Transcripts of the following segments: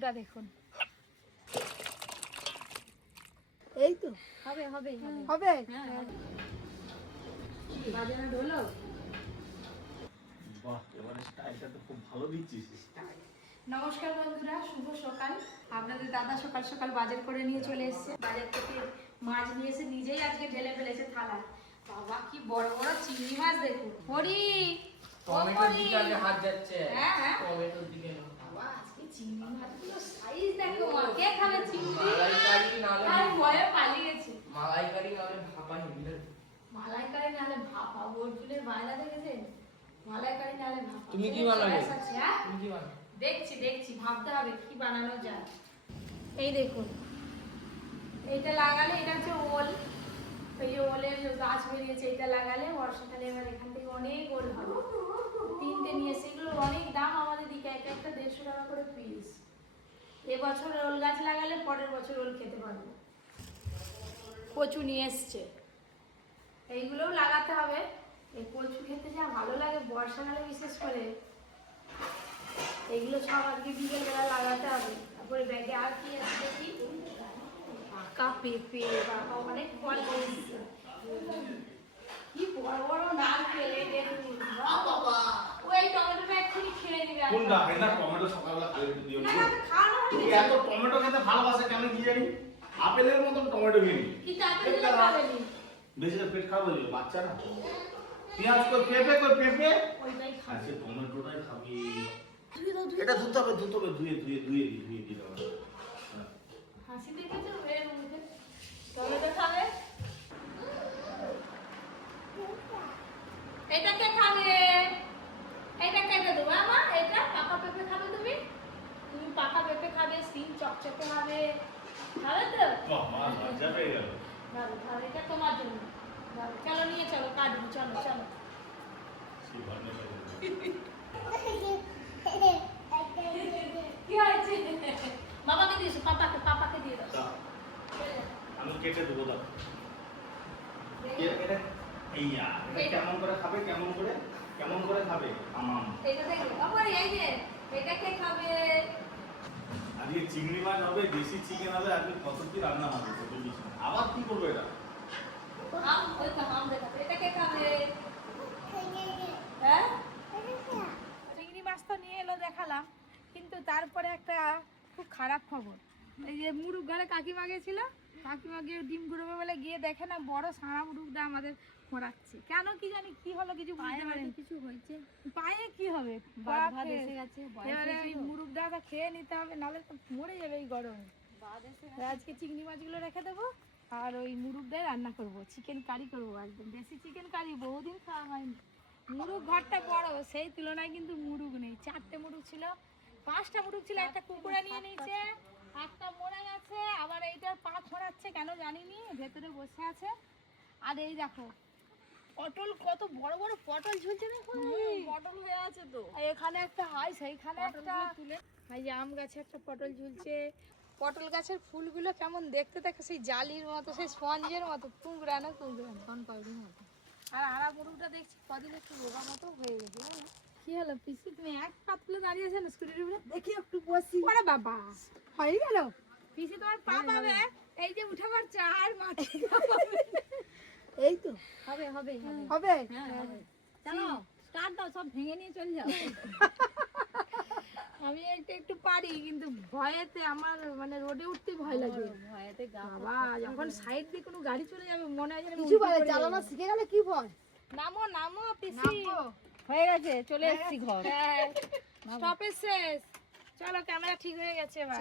মুরুগটা দেখুন। এই তো হবে হবে হবে। বাজারে ঢোলো। বাহ, এবারে স্টাইলটা তো খুব ভালো দিচ্ছিস। নমস্কার বন্ধুরা, শুভ সকাল। আপনাদের দাদা সকাল সকাল বাজার করে নিয়ে চলে এসেছে। বাজার থেকে মাছ নিয়ে এসে নিজেই আজকে ঢেলে ফেলেছে থালায়। বাবা কি বড় বড় চিংড়ি মাছ দেখুন। হরি টমেটোর দিকে আগে হাত যাচ্ছে। হ্যাঁ হ্যাঁ টমেটোর দিকে না। বাবা আজকে চিংড়ি মাছগুলো সাইজ দেখো। মা কে খাবে চিংড়ি? মালাইকারি নালে আর ভয়ে পালিয়েছে। মালাইকারি নালে ভাপা হিমলে। মালাইকারি নালে ভাপা। বোলপুরের বাইরে দেখেছেন? মালাইকারি নালে ভাপা। তুমি কি বানাবে? হ্যাঁ তুমি কি বানাবে? দেখছি ভাবতে হবে কি বানানো যায়। এই দেখুন, এইটা লাগালে, এটা হচ্ছে ওল। এই যে ওলের গাছ বেরিয়েছে, এটা লাগালে বর্ষাকালে এবার এখান থেকে অনেক ওল হবে। তিনটে নিয়ে এসে, এগুলো অনেক দাম আমাদের দিকে, এক একটা 150 টাকা করে পিস। এবছর ওল গাছ লাগালে পরের বছর ওল খেতে পারবো। কচু নিয়ে এসছে, এইগুলোও লাগাতে হবে। এই কচু খেতে যা ভালো লাগে বর্ষাকালে, বিশেষ করে এগুলো সব আজকে বিকেলবেলা লাগাতে হবে। তারপরে ব্যাগে আর কি আছে দেখি, পাকা পেঁপে, বাবা অনেক ফল এসেছে। কি বড় বড় নারকেল, এই দেখুন। ওই টমেটোটা এক্ষুনি খেয়ে নিবে। কোনটা? এটা টমেটো সকালবেলা খেয়ে দিও। না না, খাওয়ানো তুমি হয়নি। এত টমেটো খেতে ভালোবাসে কেন কি জানি? আপেলের মতন টমেটো খেয়ে নি। কি তাড়াতাড়ি খাবেনি? বেশি তো পেট খারাপ হয়ে যাবে বাচ্চা না। পেঁয়াজ কই, পেঁপে কই, পেঁপে? ওইটাই খাবে। আচ্ছা, টমেটোটাই খাবি। ধুয়ে দাও, এটা ধুতে হবে, ধুয়ে দিতে হবে। হাসি দেখেছো এর মুখে? টমেটো খাবে? এটা কে খাবে? এটা কেটে দেবো মা। এটা পাকা পেঁপে খাবে তুমি? তুমি পাকা পেঁপে খাবে, সিম চকচকে হবে, খাবে তো? বাহ, মা মজা পেয়ে গেল। ভালো ভালো, এটা তোমার জন্য। ভালো, চলো নিয়ে চলো, কাটবো, চলো চলো। সেই ভাবনা করে। কি হয়েছে? বাবাকে দিয়েছো? পাপাকে দিয়ে দাও। দাও, আমি কেটে দেবো। দাও, এটা এইয়া, এটা কেমন করে খাবে? কেমন করে খাবে? আমাম। এটা দেখো আবার, এই যে এটা কে খাবে? আজকে চিংড়ি মাছ হবে, দেশি চিকেন হবে, আজকে কত কি রান্না হবে কত কিছু। আবার কি করবে এটা? আম, ওই তো আম দেখাতো। এটা কে খাবে? হ্যাঁ, চিংড়ি মাছ তো নিয়ে এলো, দেখালাম, কিন্তু তারপরে একটা খুব খারাপ খবর। এই যে মুরুগ ঘরে কাকিমা গেছিল, কাকিমা গিয়ে ডিম ঘুরবে বলে গিয়ে দেখে না বড় সারা মুরুগটা আমাদের খোঁড়াচ্ছে। কেন কি জানি, কি হলো কিছু বুঝতে পারিনি। কিছু হয়েছে পায়ে, কি হবে? ভাত এসে গেছে, এবারে ওই মুরুগটা খেয়ে নিতে হবে, নাহলে তো মরে যাবে এই গরমে। আজকে চিংড়ি মাছগুলো রেখে দেবো, আর ওই মুরুগটাই রান্না করব, চিকেন কারি করবো, একদম দেশি চিকেন কারি। বহুদিন খাওয়া হয়নি। মুরুগ ঘরটা বড়, সেই তুলনায় কিন্তু মুরুগ নেই। 4টে মুরুগ ছিল, 5টা মুরুগ ছিল, একটা কুকুরা নিয়ে নিয়েছে, একটা মরে গেছে। আবার এইটার পা খোঁড়াচ্ছে কেন জানিনি, ভেতরে বসে আছে। আর এই দেখো পটল, কত বড় বড় পটল ঝুলছে দেখো। পটল হয়ে আছে তো। আর এখানে একটা হয়, সেইখানে একটা তুলে। এই যে আম গাছে একটা পটল ঝুলছে। পটল গাছের ফুলগুলো কেমন দেখতে থাকে, সেই জালির মতো, সেই স্পঞ্জের মতো, তুংরানো পাউডির মতো। আর আড়া মুরুগটা দেখছি কদিন একটু রোগা মতো হয়ে গেছে, জানো? কি হলো পিসি, তুমি এক পা তুলে দাঁড়িয়ে আছো না স্কুটির উপরে? দেখি একটু বসি। ওরে বাবা, হয়ে গেল। পিসি তোমার পা পাবে, এই যে উঠে পড়ছে আর মাটি এই তো হবে হবে হবে। চলো স্টার্ট দাও, সব ভেঙে নিয়ে চলে যাও। আমি একটু পারি, কিন্তু ভয়েতে আমার মানে রোডে উঠতে ভয় লাগে। ভয়েতে বাবা, যখন সাইড দিয়ে কোনো গাড়ি চলে যাবে মনে হয় যেন কিছু বলে চালানো শিখে গেলে কি ভয়? নামো নামো পিসি। হয়ে গেছে, চলে এসেছি ঘর। স্টপেজ শেষ। চলো, ক্যামেরা ঠিক হয়ে গেছে এবার।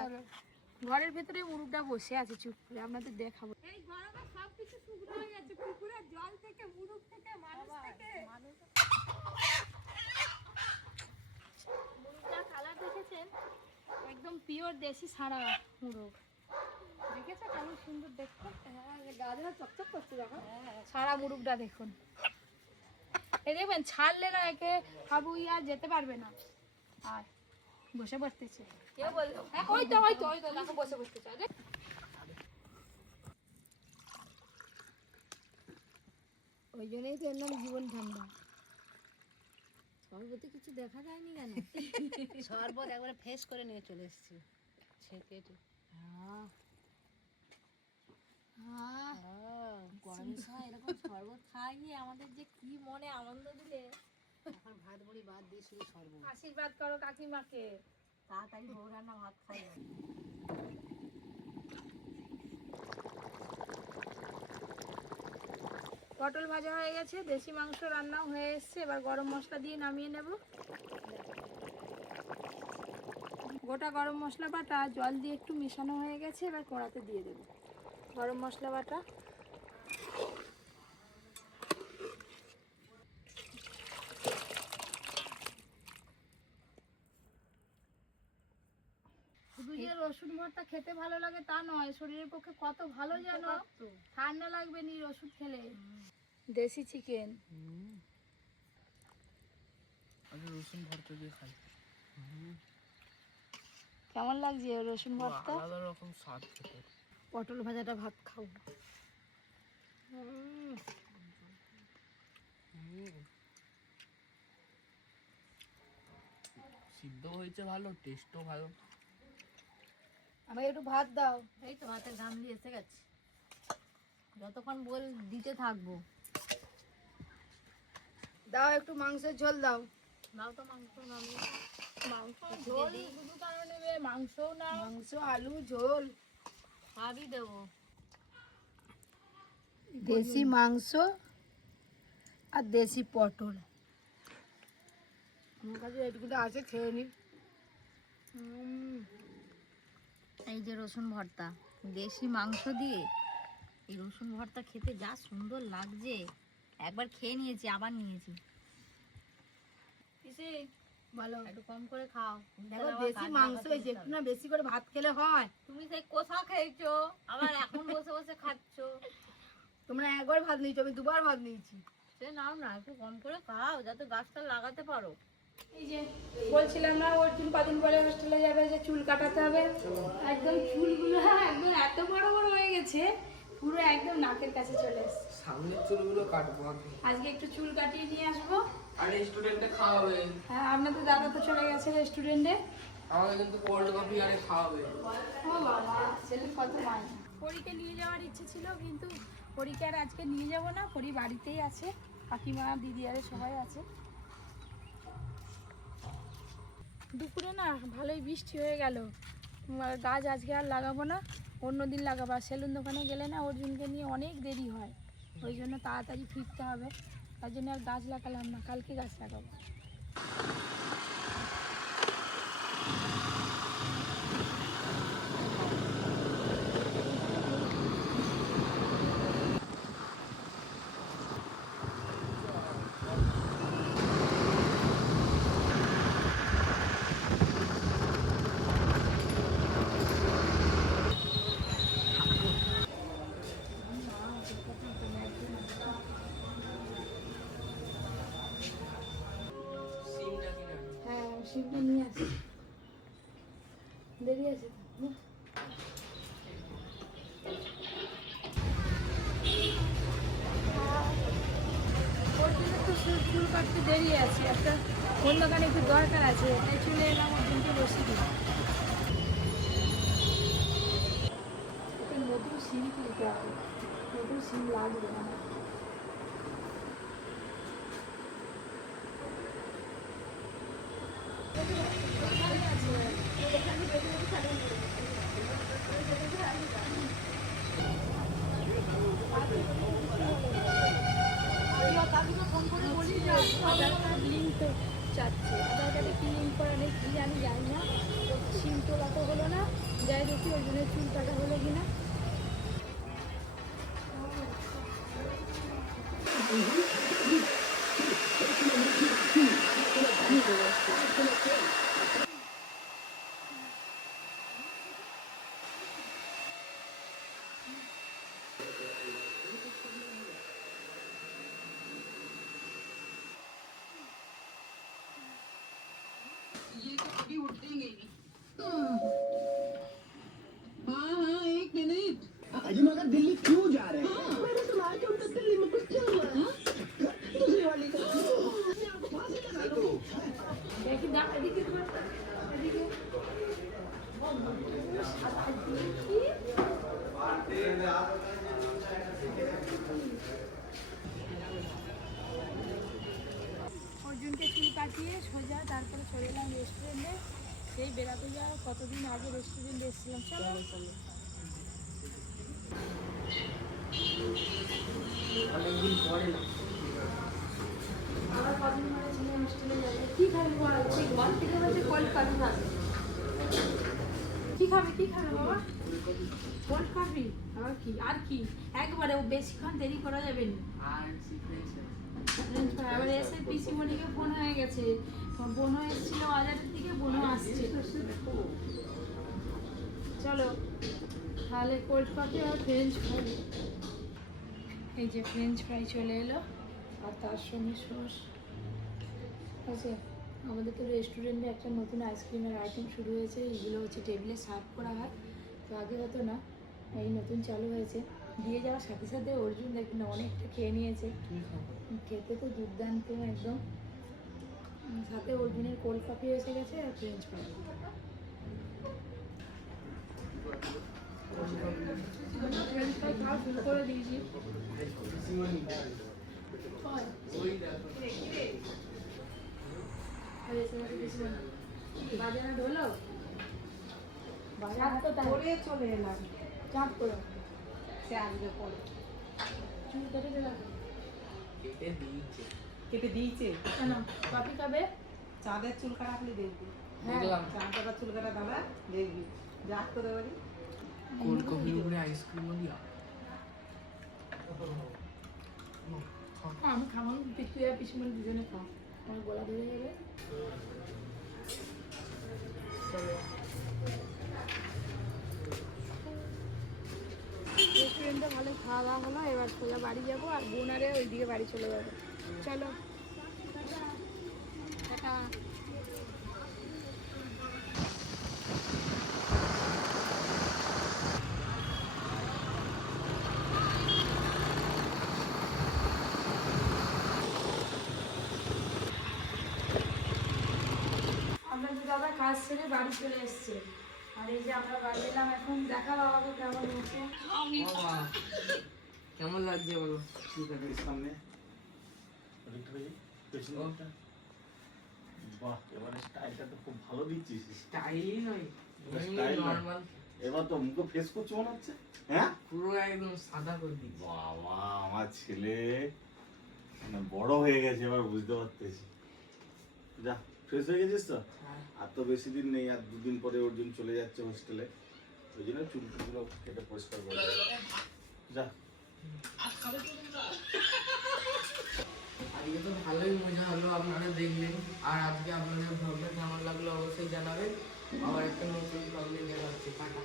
ঘরের ভেতরে মুরুগটা বসে আছে চুপ করে, আপনাদের দেখাবো। এই গরমে সবকিছু শুকনো হয়ে যাচ্ছে, পুকুরের জল থেকে, মুরুগ থেকে, মানুষ থেকে। মুরুগটার কালার দেখেছেন? একদম পিওর দেশি সারা মুরুগ। দেখেছো কেমন সুন্দর দেখতে? গাজরা চকচক করছে দেখো। সারা মুরুগটা দেখুন। এই দেখবেন, ছাড়লে না একে হাবু আর যেতে পারবে না। আর বসে পড়তেছে। কে বললো? ওই তো দেখো বসে পড়তেছে। ওই জন্যই তো এর নাম জীবন ঠান্ডা। শরবতে কিছু দেখা যায়নি কেন? শরবত একবারে ফেস করে নিয়ে চলে এসেছি। সেকে একটু গরমের সময় এরকম শরবত খাইয়ে আমাদের যে কি মনে আনন্দ দিলে। এখন ভাত মুড়ি ভাত দিয়ে শুধু শরবত। আশীর্বাদ করো কাকিমাকে। তাড়াতাড়ি বউ রান্না ভাত খাই। পটল ভাজা হয়ে গেছে, দেশি মাংস রান্নাও হয়ে এসছে, এবার গরম মশলা দিয়ে নামিয়ে নেব। গোটা গরম মশলা বাটা জল দিয়ে একটু মেশানো হয়ে গেছে, এবার কড়াতে দিয়ে দেব গরম মশলা বাটা। শুধু যে রসুন ভর্তা খেতে ভালো লাগে তা নয়, শরীরের পক্ষে কত ভালো জানো, ঠান্ডা লাগবে নি ওষুধ খেলে। দেশি চিকেন আগে রসুন ভর্তা দিয়ে খাই, কেমন লাগছে রসুন ভর্তা? আলাদা রকম স্বাদ খেতে। পটল ভাজাটা ভাত খাও। সিদ্ধ হয়েছে ভালো, টেস্টও ভালো। আমাকে একটু ভাত দাও। এই তো ভাতের ঘাম দিয়ে এসে গেছে, যতক্ষণ বল দিতে থাকবো। দাও একটু মাংসের ঝোল দাও। নাও তো মাংস নামিয়ে। মাংস ঝোল শুধু কারণে নেবে, মাংসও না। মাংস আলু ঝোল সবই দেবো। দেশি মাংস আর দেশি পটল। আমার কাছে এটুকুটা আছে, খেয়ে নি। এই যে রসুন ভর্তা, দেশি মাংস দিয়ে এই রসুন ভর্তা খেতে যা সুন্দর লাগছে। একবার খেয়ে নিয়েছি, আবার নিয়েছি। পিসি ভালো একটু কম করে খাও। দেখো দেশি মাংস হয়েছে, একটু না বেশি করে ভাত খেলে হয়। তুমি সেই কোথা খেয়েছো, আবার এখন বসে বসে খাচ্ছো। তোমরা একবার ভাত নিয়েছো, আমি দুবার ভাত নিয়েছি। সে নাও না, একটু কম করে খাও যাতে গাছটা লাগাতে পারো। এই যে বলছিলাম না অর্জুন কদিন পরে হোস্টেলে যাবে, যে চুল কাটাতে হবে। একদম চুলগুলো একদম এত বড় বড় হয়ে গেছে, পুরো একদম নাকের কাছে চলে এসছে। সামনের চুলগুলো কাটবো আগে, আজকে একটু চুল কাটিয়ে নিয়ে আসবো। আর রেস্টুরেন্টে খাওয়াবে। হ্যাঁ, আপনাদের দাদা তো চলে গেছে রেস্টুরেন্টে। আমাকে কিন্তু কোল্ড কফি আরে খাওয়াবে। ও বাবা, ছেলের কত মাইনে। পরীকে নিয়ে যাওয়ার ইচ্ছে ছিল, কিন্তু পরীকে আর আজকে নিয়ে যাব না। পরী বাড়িতেই আছে, কাকিমা দিদি আরে সবাই আছে। দুপুরে না ভালোই বৃষ্টি হয়ে গেল। গাছ আজকে আর লাগাবো না, অন্য দিন লাগাবো। আর সেলুন দোকানে গেলে না অর্জুনকে নিয়ে অনেক দেরি হয়, ওই জন্য তাড়াতাড়ি ফিরতে হবে। তার জন্য আর গাছ লাগালাম না, কালকে গাছ লাগাবো। সিমটা কিনা হ্যাঁ, শিবটা নিয়ে আসি, দেরি আছে তো। অর্জুনের তো চুল কাটতে দেরি আছে, একটা কোন দোকানে একটু দরকার আছে, তাই চলে এলাম অর্জুনকে বসে দিই। একটা নতুন সিম কিনতে হবে, নতুন সিম লাগবে না। ফোন করে বলি যে আধার কার্ড লিঙ্ক তো চাচ্ছে, আধার কার্ডে কি লিঙ্ক করা নেই কি জানি, যাই না। সিম তোলা তো হলো না, যাই দেখি ওই জন্য চুল কাটা হলো কিনা। अजी मगर दिल्ली क्यों जा रहे हैं? मैंने सुना कि उनका दिल्ली में कुछ चल रहा है। दूसरी वाली का अपने आप फांसी लगा लो। দেখি এদিকে এদিকে অর্জুনকে চুল কাটিয়ে সোজা তারপরে চলে এলাম রেস্টুরেন্টে। সেই বেড়াতে যাওয়া কতদিন আগে রেস্টুরেন্টে এসেছিলাম। চলো অনেকদিন পরে না। আবার কদিন পরে ছেলে হোস্টেলে যাবে। কি খাবি বল? সেই ঘর থেকে বলছে কোল্ড কফি খাবে। কি খাবে বাবা? কোল্ড কফি আর কি? আর কি একবারে ও বেশিক্ষণ দেরি করা যাবে না। আর সিক্রেট এবার এসে পিসিমণিকে ফোন হয়ে গেছে, বোনও এসেছিল বাজারের দিকে, বোনও আসছে। চলো তাহলে কোল্ড কফি আর ফ্রেঞ্চ ফ্রাই। এই যে ফ্রেঞ্চ ফ্রাই চলে এলো আর তার সঙ্গে সস আছে। আমাদের তো রেস্টুরেন্টে একটা নতুন আইসক্রিমের আইটেম শুরু হয়েছে। এইগুলো হচ্ছে টেবিলে সার্ভ করা হয়, তো আগে হতো না, এই নতুন চালু হয়েছে। দিয়ে যাওয়ার সাথে সাথে অর্জুন দেখুন অনেকটা খেয়ে নিয়েছে। খেতে তো দুর্দান্ত একদম। সাথে অর্জুনের কোল্ড কফি এসে গেছে আর ফ্রেঞ্চ ফ্রাই। ফ্রেঞ্চ ফ্রাই খাওয়া শুরু করে দিয়েছি। ওই দেখো বাজারে ঢোলো বাজার তো পরে চলে এলাম। চাপ করো সে আসবে পরে। চুল কেটে দিলাম, কেটে দিয়েছে। কেটে দিয়েছে। কেন কফি খাবে? চাঁদের চুল কাটা আপনি দেখবি, হ্যাঁ দেখলাম চাঁদ কাটা চুল কাটা দাদা দেখবি, যা করে বাড়ি কোল্ড কফির উপরে আইসক্রিমও দিয়া। আমি খাবো না, পিছু আর পিছুমন দুজনে খাও, আমার গলা ধরে যাবে। রেস্টুরেন্টে ভালো খাওয়া দাওয়া হলো, এবার সোজা বাড়ি যাবো আর বোনারে ওইদিকে বাড়ি চলে যাবো। চলো টাটা। আপনাদের দাদা কাজ সেরে বাড়ি চলে এসছে, আর এই যে আমরা বাড়ি এলাম এখন। দেখা বাবাকে কেমন হচ্ছে। বাবা, কেমন লাগছে বলো? ঠিক আছে সামনে ওদিকটা দেখি, পেছনে ওটা। বাহ, এবারে স্টাইলটা তো খুব ভালো দিচ্ছিস। স্টাইলই নয়, স্টাইল নর্মাল। এবার তো মুখে ফেস করছে মনে হচ্ছে। হ্যাঁ পুরো একদম সাদা করে দিচ্ছি। বাবা, আমার ছেলে মানে বড় হয়ে গেছে, এবার বুঝতে পারতেছি। যা, ফ্রেশ হয়ে গেছিস তো? হ্যাঁ। আর তো বেশি দিন নেই, আর দুদিন পরে অর্জুন চলে যাচ্ছে হোস্টেলে, ওই জন্য চুলগুলো কেটে পরিষ্কার করে দেবো। যা। আজকে তো ভালোই মজা হলো, আপনারা দেখলেন। আর আজকে আপনাদের ভ্লগটা কেমন লাগলো অবশ্যই জানাবেন। আবার একটা নতুন ভ্লগ নিয়ে দেখা হচ্ছে। টাটা।